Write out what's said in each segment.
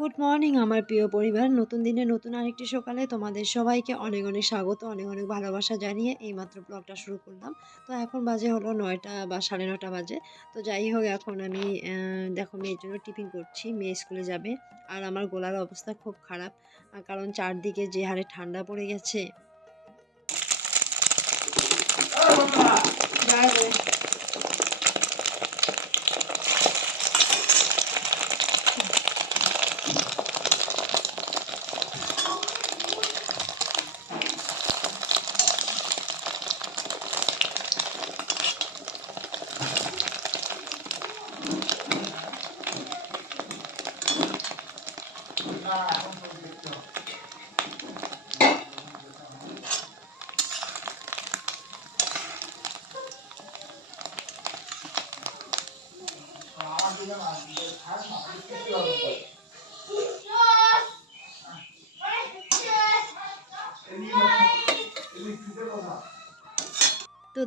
Good morning আমার প্রিয় পরিবার। নতুন দিনে নতুন আরেকটি সকালে তোমাদের সবাইকে অনেক অনেক স্বাগত, অনেক অনেক ভালোবাসা জানিয়ে এইমাত্র ব্লগটা শুরু করলাম। তো এখন বাজে হলো নয়টা বা সাড়ে নটা বাজে। তো যাই হোক, এখন আমি দেখো মেয়ের জন্য টিফিন করছি, মেয়ে স্কুলে যাবে। আর আমার গলার অবস্থা খুব খারাপ কারণ চারদিকে যে হারে ঠান্ডা পড়ে গেছে। তো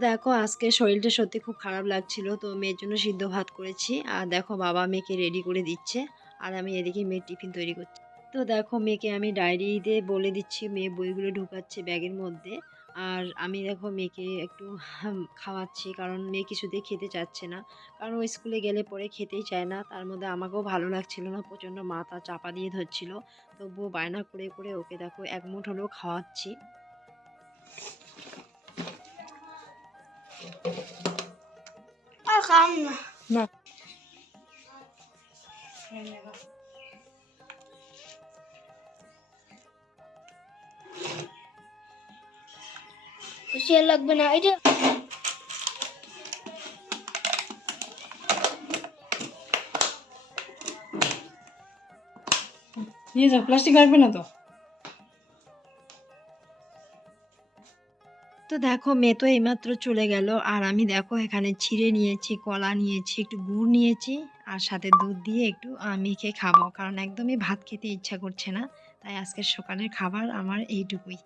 দেখো, আজকে শরীরটা সত্যি খুব খারাপ লাগছিল, তো মেয়ের জন্য সিদ্ধ ভাত করেছি। আর দেখো, বাবা মেয়েকে রেডি করে দিচ্ছে। আর আমি এদিকে মেয়ের টিফিন তৈরি করছি। তো দেখো মেয়েকে আমি ডায়েরিতে বলে দিচ্ছি মেয়ে বইগুলো ঢুকাচ্ছে ব্যাগের মধ্যে। আর আমি দেখো মেয়েকে একটু খাওয়াচ্ছি কারণ মেয়ে কিছুতেই খেতে চাচ্ছে না। কারণ ও স্কুলে গেলে পরে খেতেই চায় না তার মধ্যে আমাকেও ভালো লাগছিল না প্রচণ্ড মাথা চাপা দিয়ে ধরছিল। তবুও বায়না করে করে ওকে দেখো এক মুঠ হলেও খাওয়াচ্ছি। না। সে লাগবে না এটা নিয়ে যাও প্লাস্টিক লাগবে না তো? তো দেখো মেয়ে তো এইমাত্র চলে গেল আর আমি দেখো এখানে ছিঁড়ে নিয়েছি কলা নিয়েছি একটু গুড় নিয়েছি আর সাথে দুধ দিয়ে একটু আহ, মেখে খাব কারণ একদমই ভাত খেতে ইচ্ছা করছে না তাই আজকের সকালের খাবার আমার এইটুকুই।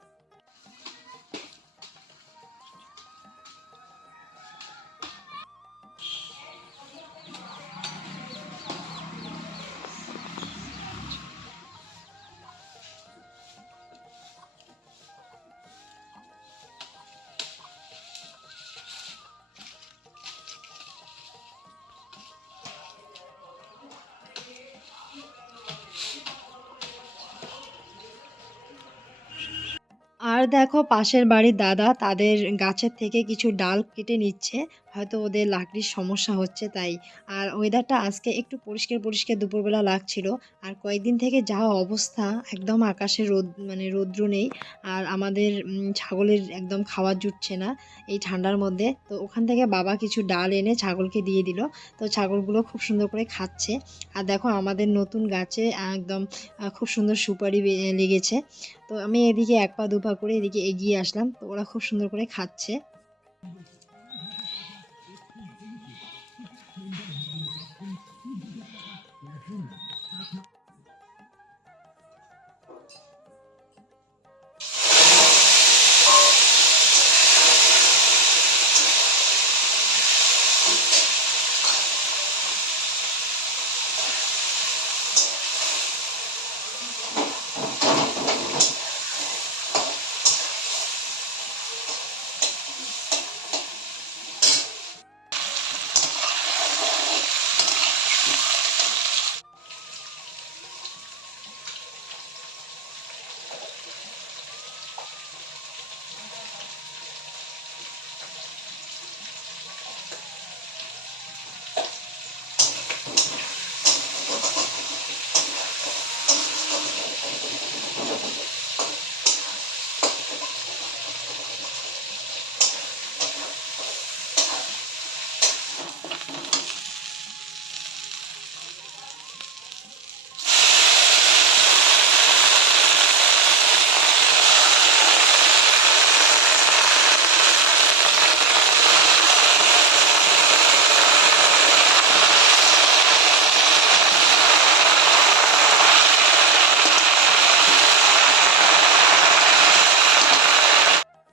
আর দেখো পাশের বাড়ির দাদা তাদের গাছের থেকে কিছু ডাল কেটে নিচ্ছে। হয়তো ওদের লাকড়ির সমস্যা হচ্ছে তাই। আর ওয়েদারটা আজকে একটু পরিষ্কার পরিষ্কার দুপুরবেলা লাগছিল। আর কয়েকদিন থেকে যা অবস্থা, একদম আকাশে রোদ মানে রৌদ্র নেই। আর আমাদের ছাগলের একদম খাওয়া জুটছে না এই ঠান্ডার মধ্যে। তো ওখান থেকে বাবা কিছু ডাল এনে ছাগলকে দিয়ে দিল। তো ছাগলগুলো খুব সুন্দর করে খাচ্ছে। আর দেখো আমাদের নতুন গাছে একদম খুব সুন্দর সুপারি লেগেছে। তো আমি এদিকে এক পা দু পা করে এদিকে এগিয়ে আসলাম। তো ওরা খুব সুন্দর করে খাচ্ছে। Hmm.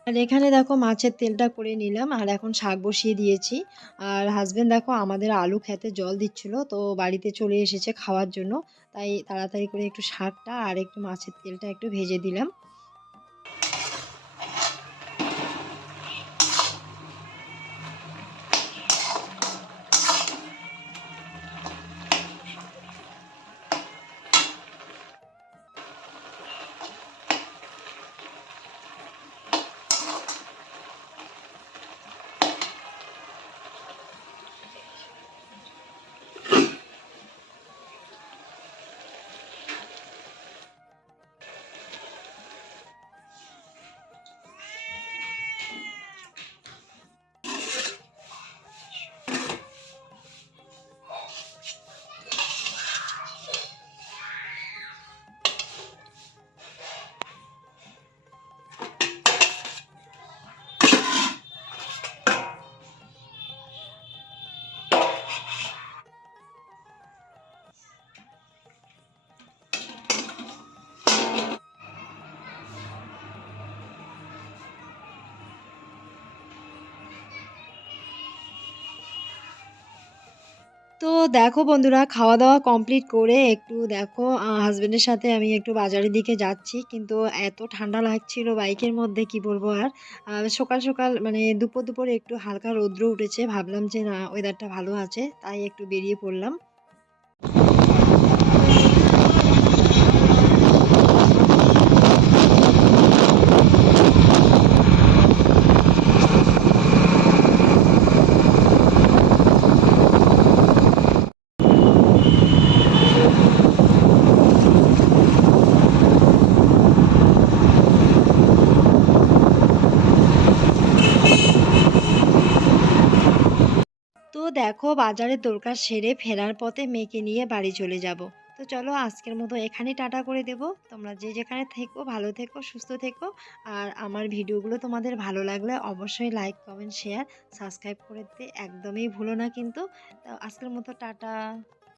আর এখানে দেখো মাছের তেলটা করে নিলাম, আর এখন শাক বসিয়ে দিয়েছি। আর হাজব্যান্ড দেখো আমাদের আলু খেতে জল দিচ্ছিল, তো বাড়িতে চলে এসেছে খাওয়ার জন্য। তাই তাড়াতাড়ি করে একটু শাকটা আর একটু মাছের তেলটা একটু ভেজে দিলাম। তো দেখো বন্ধুরা খাওয়া দাওয়া কমপ্লিট করে একটু দেখো হাজব্যান্ডের সাথে আমি একটু বাজারের দিকে যাচ্ছি। কিন্তু এত ঠান্ডা লাগছিল বাইকের মধ্যে, কি বলব আর? সকাল সকাল মানে দুপুর দুপুরে একটু হালকা রৌদ্র উঠেছে। ভাবলাম যে না ওয়েদারটা ভালো আছে, তাই একটু বেরিয়ে পড়লাম। দেখো বাজারের দরকার সেরে ফেরার পথে মেয়েকে নিয়ে বাড়ি চলে যাব। তো চলো আজকের মতো এখানে টাটা করে দেব। তোমরা যে যেখানে থেকো, ভালো থেকো, সুস্থ থেকো। আর আমার ভিডিওগুলো তোমাদের ভালো লাগলে অবশ্যই লাইক কমেন্ট শেয়ার সাবস্ক্রাইব করে দিতে একদমই ভুলো না কিন্তু। তো আজকের মতো টাটা।